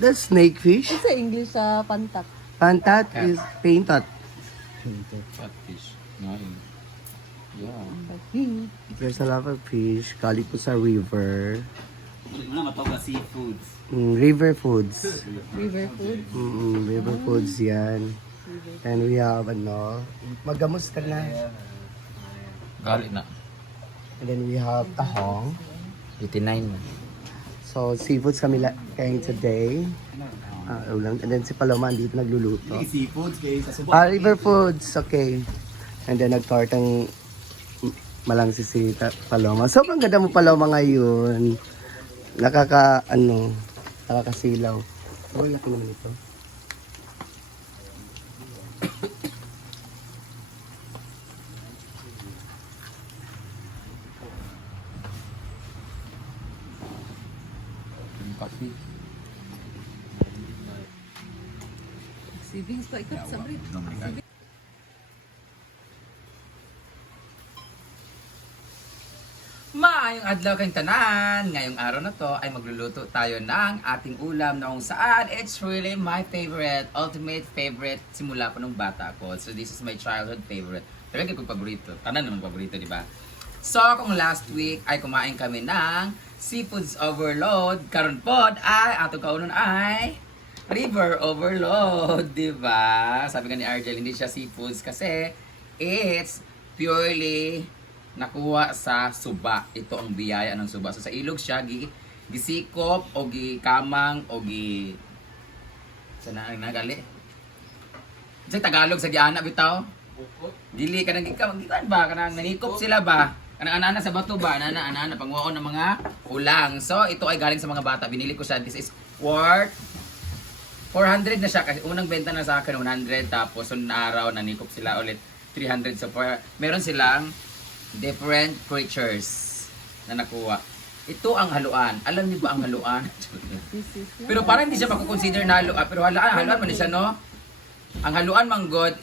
That's snakefish. Sa English sa pantak. Pantat is painted. Catfish. Ngayon. Yeah. There's a lot of fish. Galing po sa river. Ulit mo na matawag na seafoods. River foods. River food. River foods yan. And we have magamos ka na. Gali na. And then we have tahong. 89 man. So seafoods kami kain today. Ulang. And then si Paloma dito nagluluto. Seafoods kayo sa Subo. River foods, okay. And then nagkartang malangsi si Paloma. Sobrang ganda mo Paloma ngayon. Nakakasilaw. Oh, laki naman ito. Coffee. Savings pa ikaw sa bread. Maayong adlaw kayong tanan! Ngayong araw na to ay magluluto tayo ng ating ulam na kung saan it's really my favorite, ultimate favorite simula pa nung bata ko. So this is my childhood favorite. Talaga kong paborito. Tanan naman paborito, di ba? So kung last week ay kumain kami ng Seafoods Overload, karon pod ay ato kaunon ay River Overload, di ba? Sabi nga ni Argel, hindi siya seafoods kasi it's purely nakuha sa suba. Ito ang biyaya ng suba. So sa ilog siya gisikop o gikamang o sana nagali. Sa Tagalog sa giana bitaw. Dili ka nang gikamang ba kanang nanikop sila ba? Kanang ana sa bato ba? Ana pangwaon ng mga ulang. So ito ay galing sa mga bata. Binili ko siya. This is worth 400 na siya kasi unang benta na sa akin 100 tapos sunod na araw nanikop sila ulit 300. So meron silang different creatures na nakuha. Ito ang haluan. Alam niyo ba ang haluan? Pero parang hindi siya makukonsider na haluan. Pero haluan man siya, no? Ang haluan manggod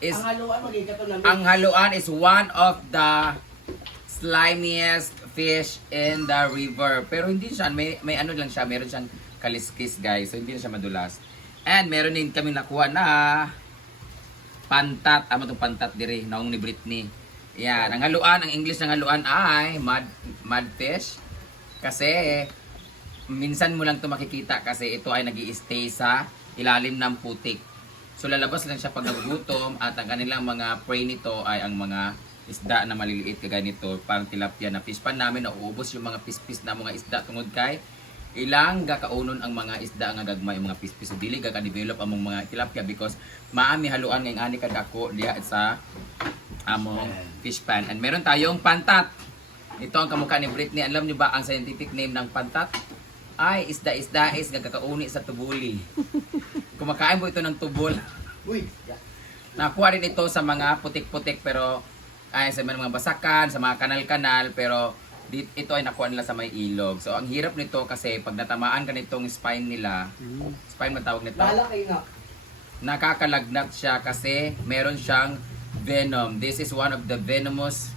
is ang haluan is one of the slimiest fish in the river. Pero hindi siya, may ano lang siya, meron siyang kaliskis, guys. So hindi na siya madulas. And meron din kami nakuha na pantat. Ano itong pantat dire, naong ni Britney. Yan, ang haluan, ang English ng haluan ay mudfish. Kasi minsan mo lang ito makikita kasi ito ay nag-i-stay sa ilalim ng putik. So lalabas lang siya pag nagugutom at ang kanilang mga prey nito ay ang mga isda na maliliit kagaya nito, parang tilapia na fish pan namin nauubos yung mga pispis na mga isda tungod kay ilang gakaunon ang mga isda nga gagmay mga pispis. So dili gaka-develop among mga tilapia because maami haluan ng ani kadako diha sa among fish pan. And meron tayong pantat. Ito ang kamukha ni Britney. Alam niyo ba ang scientific name ng pantat? Ay, isda is gagakauni sa tubuli. Kumakain mo ito ng tubol. Nakuha rin ito sa mga putik-putik pero ay sa mga basakan, sa mga kanal-kanal pero ito ay nakuha nila sa may ilog. So ang hirap nito kasi pag natamaan ka nitong spine nila, spine matawag nito. Nakakalagnat siya kasi meron siyang venom. This is one of the venomous.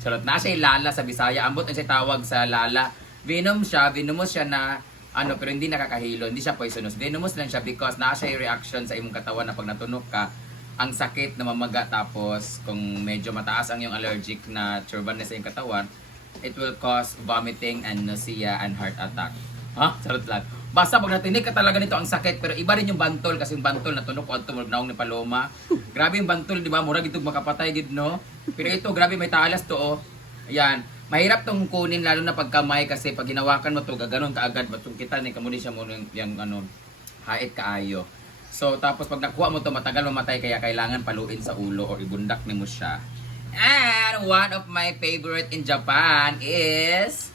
Charot na siya lala sa Bisaya. Ambot ang siya tawag sa lala. Venomous siya na ano pero hindi nakakahilo. Hindi siya poisonous. Venomous lang siya because na siya reaction sa imong katawan na pag natunok ka, ang sakit na mamaga tapos kung medyo mataas ang yung allergic na turban na sa iyong katawan, it will cause vomiting and nausea and heart attack. Ha? Charot lang. Basta pag natinig ka talaga nito ang sakit pero iba rin yung bantol kasi yung bantol natunog ko at tumulog naong ni Paloma. Grabe yung bantol, di ba? Murag itong makapatay gid no. Pero ito grabe may talas to oh. Ayan. Mahirap tong kunin lalo na pagkamay kasi pag hinawakan mo to gaganon kaagad matong kita ni kamo siya mo yung ano hait kaayo. So tapos pag nakuha mo to matagal mamatay kaya kailangan paluin sa ulo or ibundak nimo siya. And one of my favorite in Japan is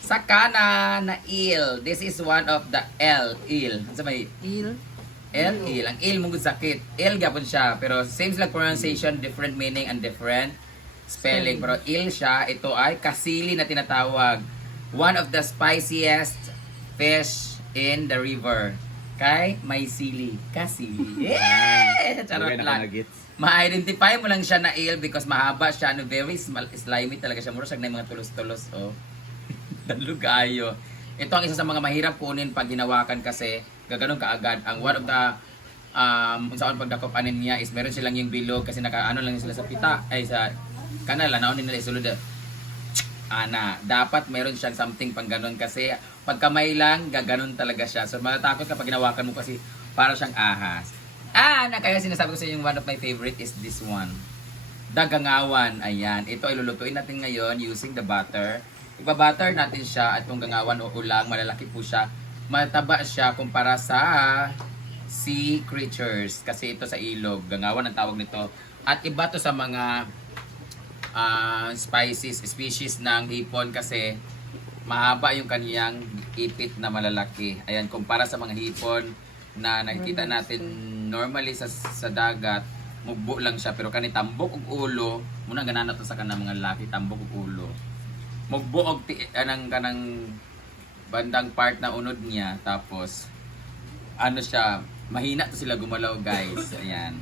sakana na eel. This is one of the eel. Ano sa may? Il. Eel. Ang eel mong sakit. Eel gapon siya. Pero same like pronunciation, different meaning and different spelling. Pero eel siya. Ito ay kasili na tinatawag. One of the spiciest fish in the river. Kay may sili. Kasili. Yeah! Charot lang. Ma-identify mo lang siya na eel because mahaba siya. Very slimy talaga siya. Mura siya na mga tulos-tulos. Oh. Lugayo. Ito ang isa sa mga mahirap kunin pag hinawakan kasi gaganon kaagad. Ang one of the unsaon pagdakop anin niya is meron silang yung bilog kasi nakaano lang sila sa pita ay sa kanala naon nila isulod. Ana, dapat meron siyang something pang ganon kasi pag kamay lang gaganon talaga siya. So matatakot kapag hinawakan mo kasi para siyang ahas. Kaya sinasabi ko sa inyo one of my favorite is this one. Dagangawan. Ayan. Ito ay lulutuin natin ngayon using the butter. Iba-butter natin siya at itong gangawan o ulang, malalaki po siya. Mataba siya kumpara sa sea creatures. Kasi ito sa ilog. Gangawan ang tawag nito. At iba to sa mga species ng hipon kasi mahaba yung kaniyang ipit na malalaki. Ayan, kumpara sa mga hipon na nakikita natin normally sa dagat, mugbo lang siya pero kani tambok ug ulo muna ganana to sa kanang mga laki tambok ug ulo mugbo og kanang bandang part na unod niya tapos ano siya mahina to sila gumalaw guys. Ayan,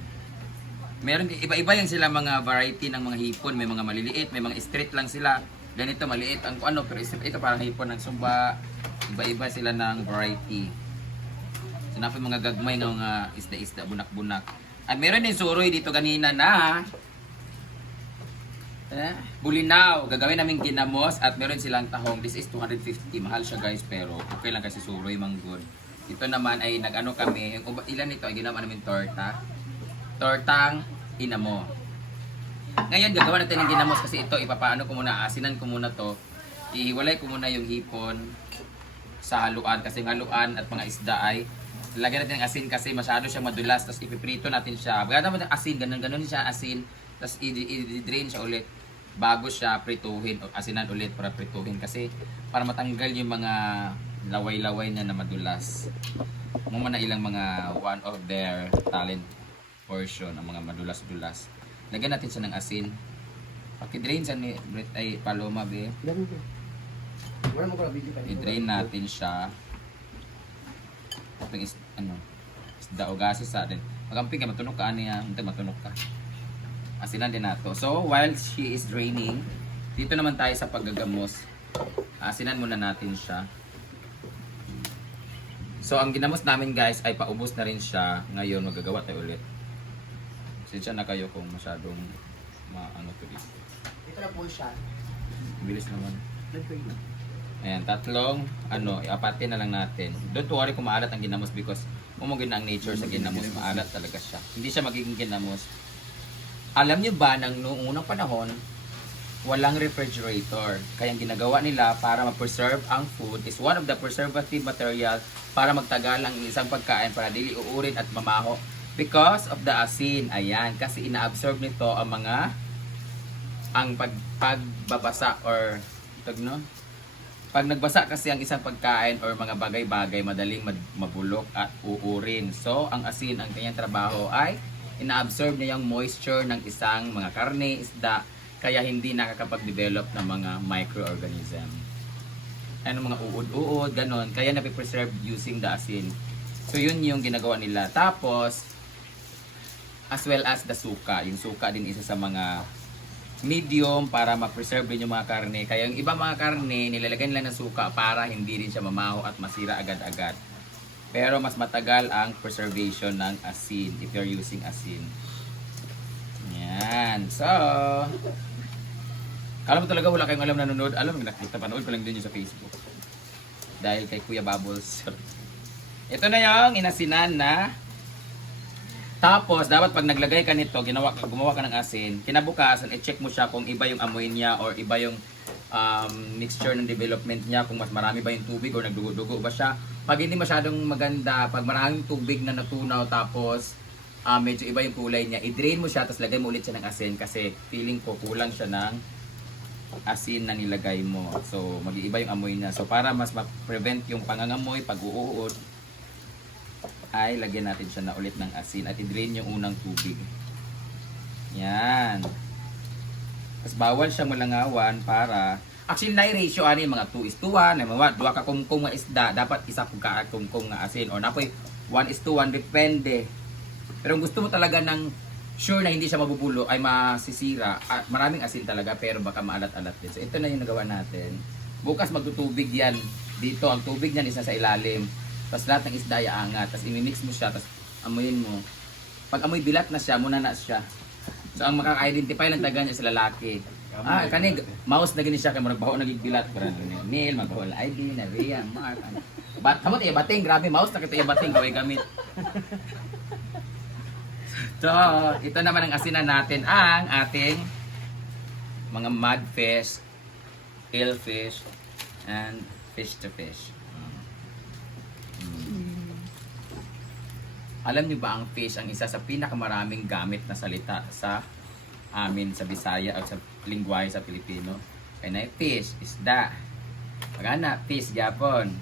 meron iba-iba yung sila mga variety ng mga hipon, may mga maliliit, may mga straight lang sila, ganito maliit ang ano pero ito parang hipon ng sumba, iba-iba sila ng variety. So napay mga gagmay nga mga isda-isda bunak-bunak. At meron din suroy dito kanina na bulinaw. Gagawin namin ginamos at meron silang tahong. This is 250. Mahal siya guys pero okay lang kasi suroy mang good. Ito naman ay nag-ano kami. Yung ilan ito ay ginawa namin torta. Tortang inamo. Ngayon gagawa natin ng ginamos kasi ito ipapaano ko muna. Asinan ko muna to. Ihiwalay ko muna yung hipon sa haluan kasi yung haluan at mga isda ay lagyan natin ng asin kasi masyado siyang madulas. Tapos ipiprito natin siya. Bagay naman ng asin, ganun siya asin. Tapos i-drain siya ulit bago siya prituhin o asinan ulit para prituhin. Kasi para matanggal yung mga laway-laway niya na madulas. Muna na ilang mga one of their talent portion, ang mga madulas-dulas. Lagyan natin siya ng asin. Paki-drain siya ni ay Paloma be. I-drain natin siya. Itong isda o gases sa atin. Magamping ka, matunog ka niya. Hindi, matunog ka. Asinan din nato. So, while she is draining, dito naman tayo sa paggagamos. Asinan muna natin siya. So, ang ginamos namin guys ay paubos na rin siya. Ngayon, magagawa tayo ulit. Sinsya na kayo kung masyadong maano to dito. Ito na po siya. Bilis naman. Ayan, tatlong, iapatin na lang natin. Don't worry kung maalat ang ginamos because umugin na ang nature sa ginamos. Maalat talaga siya. Hindi siya magiging ginamos. Alam nyo ba, nang noong unang panahon, walang refrigerator. Kaya ang ginagawa nila para ma-preserve ang food is one of the preservative material para magtagal ang isang pagkain para dili uurin at mamaho. Because of the asin. Ayan, kasi ina-absorb nito ang pagbabasa or pag nagbasa kasi ang isang pagkain or mga bagay-bagay, madaling mabulok at uurin. So, ang asin, ang kanyang trabaho ay ina-absorb niya yung moisture ng isang mga karne, isda, kaya hindi nakakapag-develop ng mga microorganism. Mga uod-uod, ganon. Kaya napipreserve using the asin. So, yun yung ginagawa nila. Tapos, as well as the suka. Yung suka din isa sa mga medium para ma-preserve din yung mga karne. Kaya yung iba mga karne, nilalagyan nila ng suka para hindi rin siya mamaho at masira agad-agad. Pero mas matagal ang preservation ng asin if you're using asin. Yan. So, kala mo talaga wala kayong alam na nanonood. Alam mo, nakita, panood ko lang din yun sa Facebook. Dahil kay Kuya Bubbles. Ito na yung inasinan na. Tapos, dapat pag naglagay ka nito, gumawa ka ng asin, kinabukasan, i-check mo siya kung iba yung amoy niya or iba yung mixture ng development niya, kung mas marami ba yung tubig or nagdugo-dugo ba siya. Pag hindi masyadong maganda, pag maraming tubig na natunaw tapos medyo iba yung kulay niya, i-drain mo siya tapos lagay mo ulit siya ng asin kasi feeling ko kulang siya ng asin na nilagay mo. So, mag-iiba yung amoy niya. So, para mas ma-prevent yung pangangamoy, pag-uuod, ay lagyan natin siya na ulit ng asin at i-drain yung unang tubig. Yan. Tapos bawal siya malangawan para actually na ratio ani mga 2:1, mga 2 ka kumkum nga isda, dapat isa ka kumkum nga asin or napoy 1:1 depende. Pero kung gusto mo talaga ng sure na hindi siya mabubulo ay masisira, maraming asin talaga pero baka maalat-alat din. So ito na yung nagawa natin. Bukas magtutubig yan. Dito, ang tubig niyan isa sa ilalim. Tapos lahat ng isda iaangat. Tapos imimix mo siya, tapos amuyin mo. Pag amoy bilat na siya, muna na siya. So ang makaka-identify lang taga niya sa lalaki. Kani mouse na gini siya kay murag baho nagigbilat para Neil magbaho ID na Rhea Mark. Kamot iya bating grabe mouse na kita iya bating kaway gamit. So, ito naman ang asinan natin ang ating mga mudfish, eelfish, and fish to fish. Alam niyo ba ang fish ang isa sa pinakamaraming gamit na salita sa amin sa Bisaya o sa lingwahe sa Pilipino? Kaya na fish, isda. Magana, fish Japon.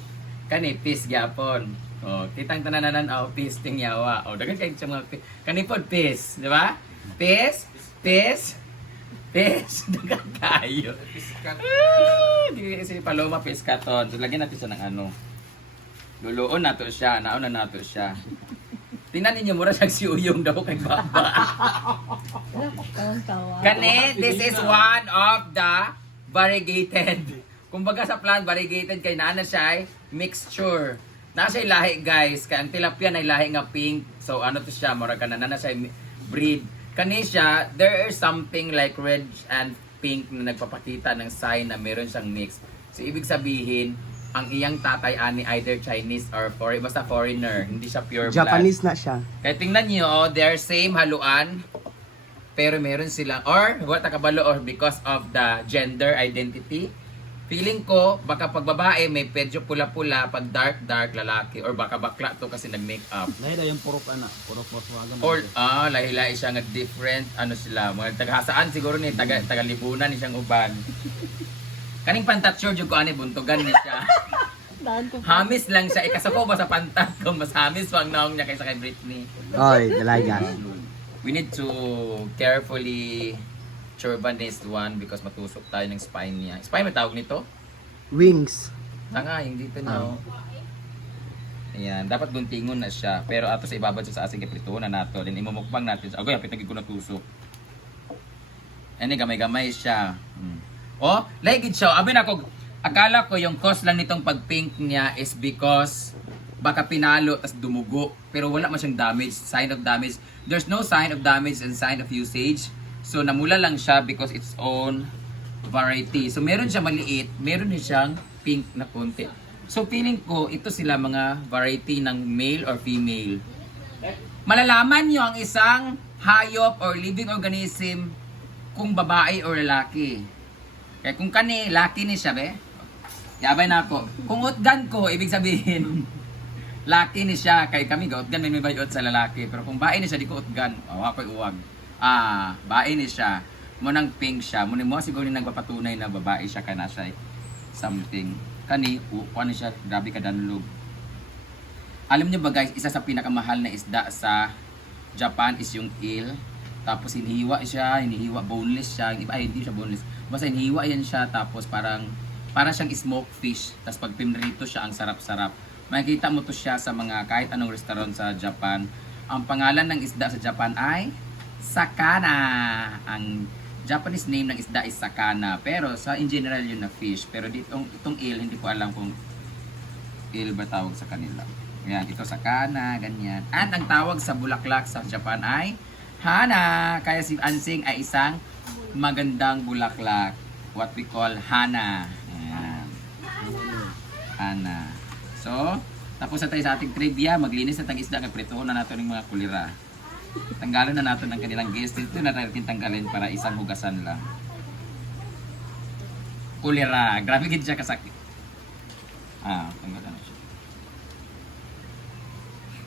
Kani fish Japon. O, kitang tanananan o fish ting yawa. O, dagan kayo sa mga fish. Kani pod fish, di ba? Fish, fish, fish. Dagan kayo. Di si Paloma Piscaton. So, lagyan natin siya ng ano. Luluon nato siya. Nauna nato siya. Tingnan ninyo, mura siyang si Uyong daw kay Baba. Kani, this is one of the variegated. Kumbaga sa plant, variegated kay naana siya ay mixture. Nasa lahi guys, kaya ang tilapia na lahi nga pink. So ano to siya, mura ka na siya breed. Kani siya, there is something like red and pink na nagpapakita ng sign na meron siyang mix. So ibig sabihin, ang iyang tatay ani either Chinese or foreign, basta foreigner, hindi siya pure blood. Japanese na siya. Kaya tingnan niyo, oh, they are same haluan, pero meron silang, or what kabalo, or because of the gender identity. Feeling ko, baka pag babae may pedyo pula-pula, pag dark lalaki, or baka bakla to kasi nag-makeup. Lahi yung purok ana, purok wagan. Or, lahi-lahi siya nga different, ano sila, mga taghasaan siguro ni, taga-libunan ni siyang uban. Kaning pantat sure jud ko ani buntugan ni siya. Hamis lang siya. Ikasako ba sa pantat ko? Mas hamis pang naong niya kaysa kay Britney. Oy, dalaga. We need to carefully turban this one because matusok tayo ng spine niya. Spine may tawag nito? Wings. Tanga, hindi to no. Ayan, dapat guntingon na siya. Pero ato sa ibabad siya sa asing kaprituhan na nato. Then imumukbang natin siya. Agoy, pitagin ko na tusok. Ani, gamay-gamay siya. Oh, laigid siya. Abi na ako, akala ko yung cause lang nitong pag-pink niya is because baka pinalo tas dumugo. Pero wala man siyang damage, sign of damage. There's no sign of damage and sign of usage. So namula lang siya because its own variety. So meron siya maliit, meron din siyang pink na konti. So feeling ko, ito sila mga variety ng male or female. Malalaman nyo ang isang hayop or living organism kung babae or lalaki. Kaya kung kani, laki ni siya, be. Yabay na ako. Kung utgan ko, ibig sabihin, laki ni siya. Kaya kami, utgan may bayot sa lalaki. Pero kung bae ni siya, di ko utgan. Ako'y uwag. Bae ni siya. Munang pink siya. Munang mo siguro yung nagpapatunay na babae siya, kana siya something. Kani, kuha ni siya, grabe ka danlog. Alam niyo ba guys, isa sa pinakamahal na isda sa Japan is yung eel. Tapos hinihiwa siya, boneless siya. Ay, hindi siya boneless. Basta hinihiwa yan siya, tapos para siyang smoked fish. Tapos pag pinrito siya, ang sarap-sarap. Makikita mo to siya sa mga kahit anong restaurant sa Japan. Ang pangalan ng isda sa Japan ay sakana. Ang Japanese name ng isda is sakana. Pero in general yun na fish. Pero itong eel, hindi ko alam kung eel ba tawag sa kanila. Yan, ito sakana, ganyan. At ang tawag sa bulaklak sa Japan ay hana. Kaya si Ansing ay isang magandang bulaklak. What we call hana. Ayan. Hana. So, tapos na tayo sa ating trivia. Maglinis na tang-isda. Kapritoon na natin ng mga kulira. Tanggalin na natin ang kanilang guest. Ito na natin tanggalin para isang hugasan lang. Kulira. Grabe gid siya kasakit. Tanggalan na siya.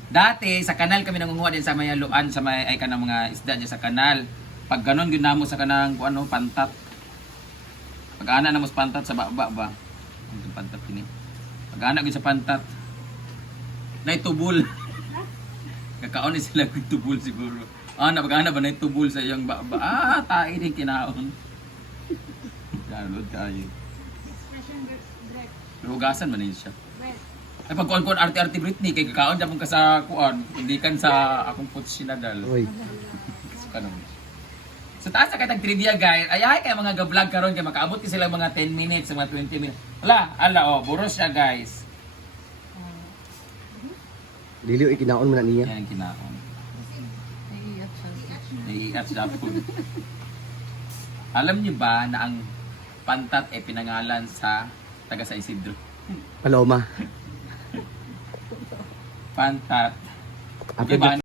Dati, sa kanal kami nangunguha din sa may haluan, sa may ay kanang mga isda dyan sa kanal. Pag ganon, yun namo sa kanang pantat. Pag ana na mo sa pantat sa baba ba? Ang pantat kini. Pag ana gyud sa pantat. Nay tubol. Kakaon ni sila kung tubol siguro. Pag ana ba nay tubol sa iyang baba? Tae din kinaon. Dalod kayo. Hugasan man siya. Ay pag-kuan arte-arte Britney kay kakaon japon ka sa kuan, hindi kan sa akong puts sinadal. Uy. Kanang. Sa taas na katag trivia guys, ayahay kay mga ga-vlog karon kay makaabot ki sila mga 10 minutes, mga 20 minutes. Ala, oh, buros siya guys. Dili ikinaon mo na niya. Yan ang kinaon. Naiiyak siya. Naiiyak siya po. Alam niyo ba na ang pantat ay pinangalan sa taga San Isidro? Paloma. Pantat. After Diba?